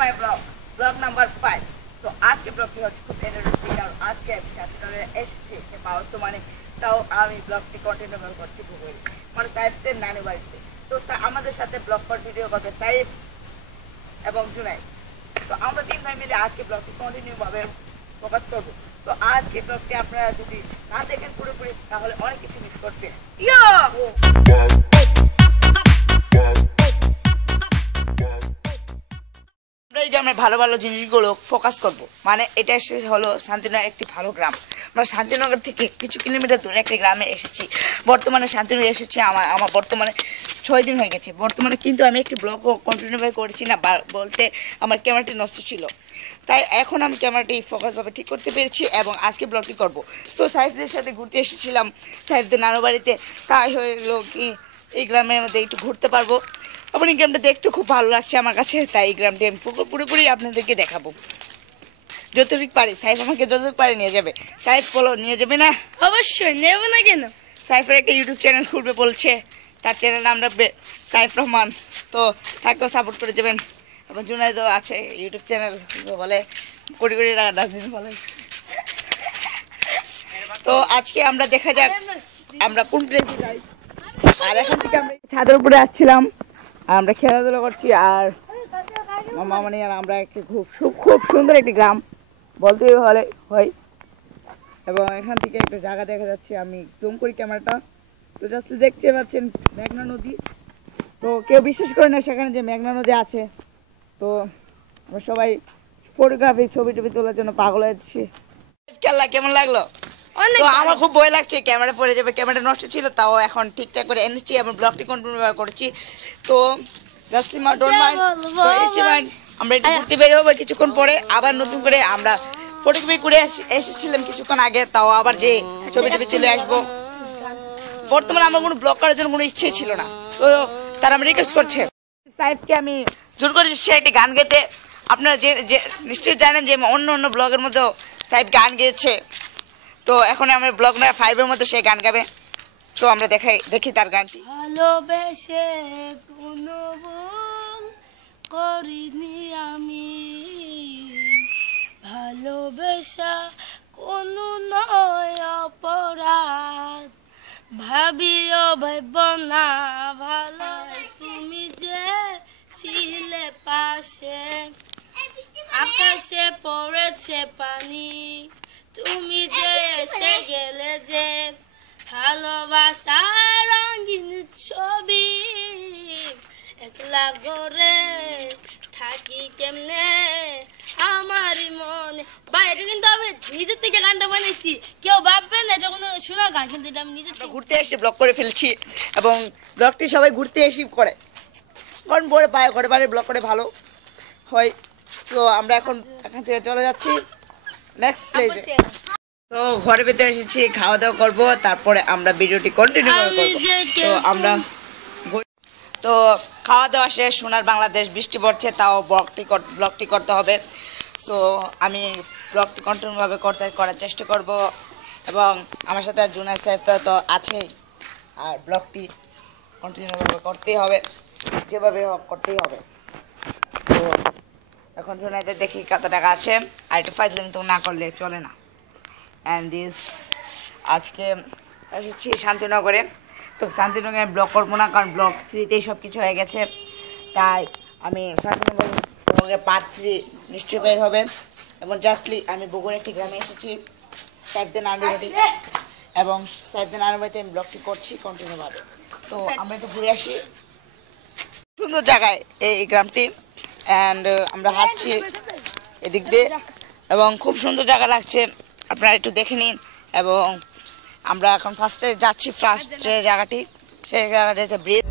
My blog blog number 5। তো আজকে ব্লগটি হচ্ছে খুব ইন্টারেস্টিং, কারণ আজকে আমি সাতটায় এসেছি বর্তমানে। তাও আমি ব্লগটি কন্টিনিউ করছি ভূগোল মানে সাহেবদের নানি বাড়িতে। তো আমাদের সাথে ব্লগ ভিডিও করবে সাহেব এবং জুনাই। তো আমরা 3 ভাই মিলে আজকে ব্লগটি কন্টিনিউ ভাবে ফোকাস করবো। তো আজকে ব্লগটি আপনারা যদি না দেখেন পুরোপুরি তাহলে অনেক কিছু মিস করবেন। আমরা ভালো ভালো জিনিসগুলো ফোকাস করব, মানে এটা হলো শান্তিনগর, একটি ভালো গ্রাম। আমরা শান্তিনগর থেকে কিছু কিলোমিটার দূরে একটি গ্রামে এসেছি। বর্তমানে শান্তিনগর এসেছি আমার বর্তমানে 6 দিন হয়ে গেছে বর্তমানে, কিন্তু আমি একটি ব্লগও কন্টিনিউ করেছি না, বলতে আমার ক্যামেরাটি নষ্ট ছিল। তাই এখন আমি ক্যামেরাটি ফোকাসভাবে ঠিক করতে পেরেছি এবং আজকে ব্লগটি করব। তো সাহেবদের সাথে ঘুরতে এসেছিলাম সাহেবদের নানু বাড়িতে, তাই হলো কি এই গ্রামের মধ্যে একটু ঘুরতে পারবো এবং এই গ্রামটা দেখতে খুব ভালো লাগছে আমার কাছে। তাই এই গ্রামটি আমি পুরোপুরি আপনাদেরকে দেখাবো যতটুকু পারি। সাইফ আমাকে যতটুকু পারি নিয়ে যাবে। সাইফ বলো, নিয়ে যাবে না? অবশ্যই নেব না কেন। সাইফের একটা ইউটিউব চ্যানেল খুলবে বলছে, তার চ্যানেল আমরা সাইফ রহমান, তো তাকেও সাপোর্ট করে যাবেন। এবং জুনাইদও আছে ইউটিউব চ্যানেল, বলে কোটি কোটি টাকা ডাস্টবিন বলে। তো আজকে আমরা দেখা যাক আমরা কোন প্লেসে যাই। আর এখান থেকে আমরা ছাদের উপরে আসছিলাম, আমরা খেলাধুলা করছি। আর মামানি আর আমরা একটি খুব সুন্দর একটি গ্রাম বলতে হলে হয়। এবং এখান থেকে একটা জায়গা দেখা যাচ্ছে, আমি জুম করি ক্যামেরাটা, তো জাস্ট দেখতে পাচ্ছেন মেঘনা নদী। তো কেউ বিশ্বাস করে না সেখানে যে মেঘনা নদী আছে। তো আমরা সবাই ফটোগ্রাফি ছবি তোলার জন্য পাগল হয়েছি। খেলা কেমন লাগলো? তো আমার খুব ভয় লাগছে ক্যামেরা পড়ে যাবে, ক্যামেরা নষ্ট ছিল, তাও এখন ঠিকঠাক করে এনেছি এবং ব্লগটি কন্টিনিউ করেছি। তো আমরা একটু ঘুরতে বের হবো কিছুক্ষণ পরে, আবার নতুন করে আমরা ফটোগ্রাফি করে এসেছিলাম কিছুক্ষণ আগে, তাও আবার যে ছবি তুলে আসবো। বর্তমানে আমার কোনো ব্লগ করার জন্য কোনো ইচ্ছে ছিল না, তো তারা আমি রিকোয়েস্ট করছে সাহেবকে আমি জোর করে সে একটি গান গেতে। আপনারা যে নিশ্চয়ই জানেন যে অন্য ব্লগের মধ্যেও সাহেব গান গেয়েছে, তো এখন আমার ব্লগ 5-এর মধ্যে সে গান গাবে। তো আমরা দেখি তার গানটি। ভালোবেসে কোনো ভুল করিনি আমি, ভালোবেসা কোনো নয় অপরাধ, ভাবিও ভাইব না ভালো তুমি যে ছিলে পাশে, আকাশে পড়েছে পানি তুমি যে এসে গেলে যে, ভালোবাসার রঙিন ছবি একলা ঘরে থাকি কেমনে আমারই মনে। ভাই এটা কিন্তু আমি নিজের থেকে গানটা বানাইছি, কেউ ভাববে না এটা কোনো শোনা গান, কিন্তু এটা আমি নিজের থেকে ঘুরতে এসে ব্লগ করে ফেলছি। এবং ব্লগটি সবাই ঘুরতে এসে করে, কারণ ঘরে বাইরে ব্লগ করে ভালো হয়। তো আমরা এখন এখান থেকে চলে যাচ্ছি নেক্সট প্লেসে। তো ঘরে ভেতরে এসেছি, খাওয়া দাওয়া করবো, তারপরে আমরা ভিডিওটি কন্টিনিউ করবো। তো আমরা তো খাওয়া দাওয়া শেষ, সোনার বাংলাদেশ, বৃষ্টি পড়ছে, তাও ব্লগটি করতে হবে। সো আমি ব্লগটি কন্টিনিউভাবে করার চেষ্টা করব এবং আমার সাথে আর জুনাই সাহেব তো আছেই, আর ব্লগটি কন্টিনিউভাবে করতেই হবে, যেভাবে হোক করতেই হবে। তো এখন জুনাইদের দেখি কত টাকা আছে, আর একটু ফাইজলামি তো না করলে চলে না। অ্যান্ড দিস আজকে এসেছি শান্তিনগরে। তো শান্তিনগরে ব্লগ করবো না, কারণ ব্লগ 3তেই সব কিছু হয়ে গেছে। তাই আমি শান্তিনগরের পার্ট 3 নিশ্চয়ই বের হবে। এবং জাস্টলি আমি বগুড়া একটি গ্রামে এসেছি সাহেবদের নানু বাড়ি, এবং সাহেবদের নানু বাড়িতে আমি ব্লগটি করছি কন্টিনিউভাবে। তো আমরা একটু ঘুরে আসি, সুন্দর জায়গায় এই গ্রামটি। অ্যান্ড আমরা হাঁটছি এদিক দিয়ে এবং খুব সুন্দর জায়গা লাগছে, আপনারা একটু দেখে নিন। এবং আমরা এখন ফার্স্টে যাচ্ছি, ফার্স্টে জায়গাটি, সেই জায়গাটি হচ্ছে ব্রিজ।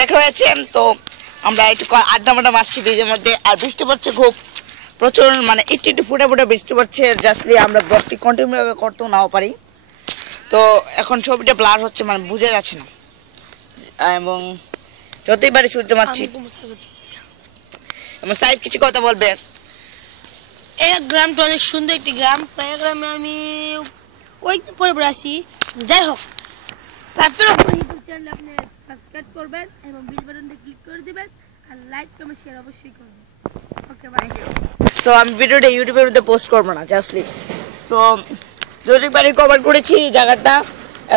দেখা হয়েছে। তো আমরা একটু আড্ডা মাড্ডা মারছি ব্রিজের মধ্যে, আর বৃষ্টি পড়ছে খুব প্রচুর, মানে একটু একটু ফুটে ফুটে বৃষ্টি পড়ছে। জাস্টলি আমরা ব্লগটি কন্টিনিউভাবে করতেও নাও পারি। তো এখন ছবিটা ব্লার হচ্ছে, মানে বুঝে যাচ্ছে না, এবং যতই পারি শুনতে পাচ্ছি। এবং সাইফ কিছু কথা বলবে। এই গ্রামটা অনেক সুন্দর একটি গ্রাম। প্রায় গ্রামে আমি কয়েকদিন পরে আসি। যাই হোক, সাইফের ইউটিউব চ্যানেলে আপনি সাবস্ক্রাইব করবেন এবং বেল বাটনটা ক্লিক করে দিবেন, আর লাইক কমেন্ট শেয়ার অবশ্যই করবেন। ওকে, বাই। সো আমি ভিডিওটা ইউটিউবের মধ্যে পোস্ট করবো না জাস্টলি। সো যদি পারি কভার করেছি এই জায়গাটা,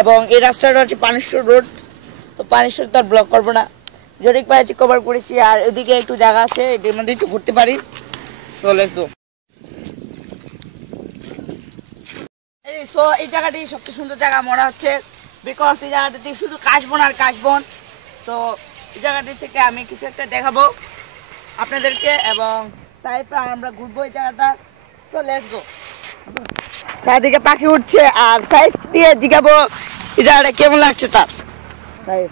এবং এই রাস্তাটা হচ্ছে পানেশ্বর রোড। তো পানেশ্বর তো আর ব্লক করবো না, যদি পারি কভার করেছি। আর ওদিকে একটু জায়গা আছে, এটার মধ্যে একটু ঘুরতে পারি। So let's go. সো এই জায়গাটি সবচেয়ে সুন্দর জায়গা মনে হচ্ছে, বিকজ এই জায়গাটাতে শুধু কাশবন আর কাশবন। তো এই জায়গাটি থেকে আমি কিছু একটা দেখাবো আপনাদেরকে, এবং তারপর আমরা ঘুরবো এই জায়গাটা। তো লেটস গো। চারদিকে পাখি উঠছে, আর সাইফ দিয়ে জিগাবো এই জায়গাটা কেমন লাগছে তার। সাইফ,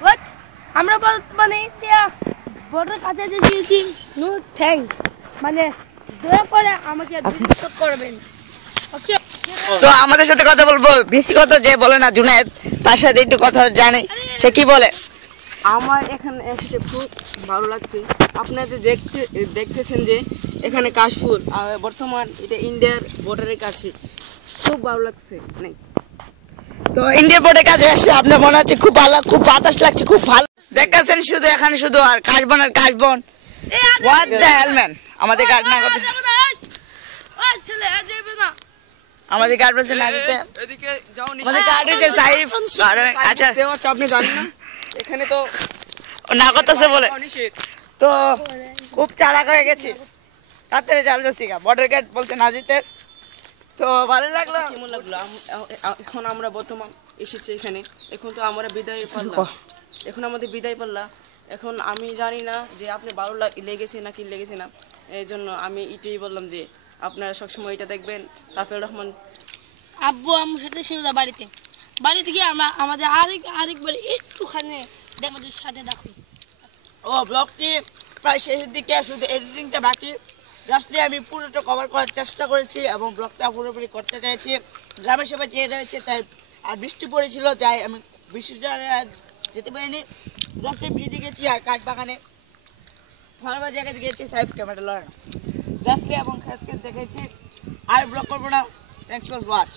হোয়াট? আমরা বর্তমানে ইন্ডিয়া বর্ডার কাছে এসেছি। নো থ্যাঙ্কস, মানে দয়া করে আমাকে বিরক্ত করবেন। ওকে, সো আমাদের সাথে কথা বলবো, বেশি কথা যে বলে না জুনায়েদ, তার সাথে একটু কথা জানি, সে কি বলে। আমার এখানে এসে খুব ভালো লাগছে। আপনাদের দেখতেছেন যে এখানে কাশফুল, আর বর্তমান এটা ইন্ডিয়ার বর্ডারের কাছে। খুব ভালো লাগছে। নাই তো ইন্ডিয়া বোর্ডের কাছে এসে আপনার মনে হচ্ছে খুব ভালো, খুব বাতাস লাগছে, খুব ভালো দেখতেছেন শুধু এখানে শুধু আর কাশবন আর কাশবন। হোয়াট দ্য হেল ম্যান, আমাদের গার্ড না করতে, ছেলে যাবে না। আমাদের গার্ড বলছে না দিতে, এদিকে যাও আমাদের গার্ড হচ্ছে সাইফ। আচ্ছা, আপনি জানেন না এখানে তো ও না করতেছে বলে, নিষেধ। তো খুব চালাক হয়ে গেছি, তাড়াতাড়ি চাল যাচ্ছি। বর্ডার গার্ড বলছে না দিতে। তো ভালো লাগলো। কেমন লাগলো? এখন আমরা বর্তমান এসেছি এখানে, এখন তো আমরা বিদায় পারলাম, এখন আমাদের বিদায় পাল্লা। এখন আমি জানি না যে আপনি ভালো লেগেছে নাকি লেগেছে না, এই জন্য আমি এটাই বললাম যে আপনারা সবসময় এটা দেখবেন। সাফিউর রহমান আব্বু আমার সাথে ছিল বাড়িতে গিয়ে আমরা আমাদের আরেকবার একটুখানি আমাদের সাথে দেখুন। ও ব্লগটি প্রায় শেষের দিকে, শুধু এডিটিংটা বাকি। জাস্টলি আমি পুরোটা কভার করার চেষ্টা করেছি, এবং ব্লগটা পুরোপুরি করতে চাইছি। গ্রামের সবাই চেয়ে রয়েছে তাই, আর বৃষ্টি পড়েছিল তাই আমি বৃষ্টিটা যেতে পারিনি। জাস্টলি ব্রিজে গেছি আর কাঠ বাগানে ভালো জায়গায় গেছি। সাইফ ক্যামেরা লড়ানো জাস্টলি এবং খেত দেখেছি। আর ব্লগ করবো না। Thanks for watch.